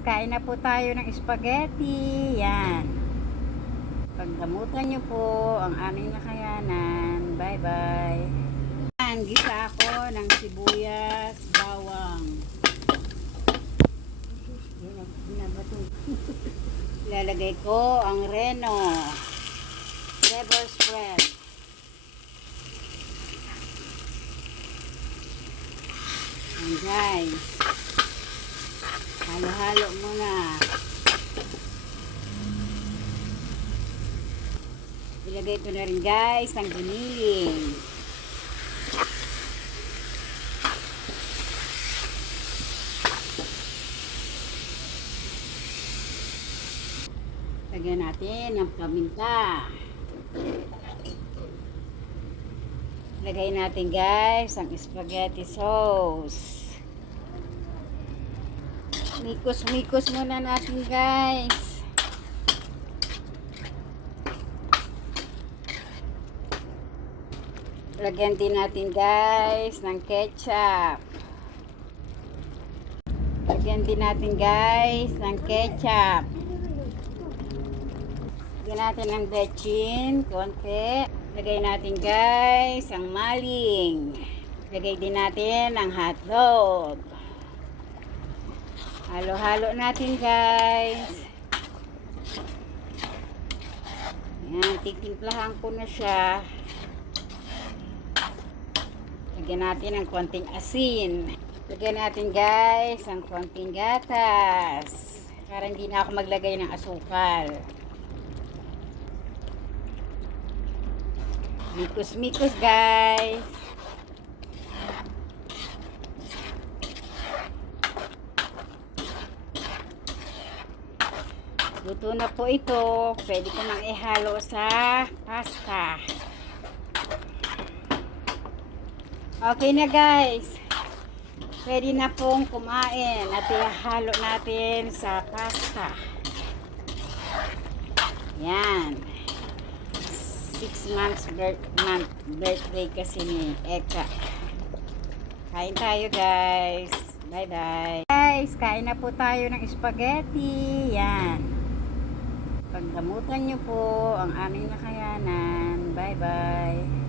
kain na po tayo ng spaghetti. Yan. Pagdamutan nyo po ang aming nakayanan. Bye-bye. Yan, gisa ako ng sibuyas, bawang. Ilalagay ko ang reno. Flavor spread. Yan guys. Halo-halo muna. Ilagay ko na rin guys ang giniling. Lagyan natin ang paminta. Lagay natin guys ang spaghetti sauce. Mikos-mikos muna natin guys. Lagyan din natin guys ng ketchup. Lagyan din natin guys ng ketchup. Lagyan natin ng bechin, konti. Lagay natin guys ang maling. Lagay din natin ang hotdog. Halo-halo natin guys. Yan, titimplahan ko na siya. Lagyan natin ng konting asin. Lagyan natin guys ang konting gatas. Para hindi na ako maglagay ng asukal. Mikos-mikos guys. Luto na po ito. Pwede ko nang ihalo sa pasta. Okay na guys. Pwede na pong kumain at ihalo natin sa pasta. Yan. 6 months birthday kasi ni Eka. Kain tayo guys. Bye bye. Guys, kain na po tayo ng spaghetti. Yan. Pagdamutan nyo po ang aming nakayanan. Bye bye.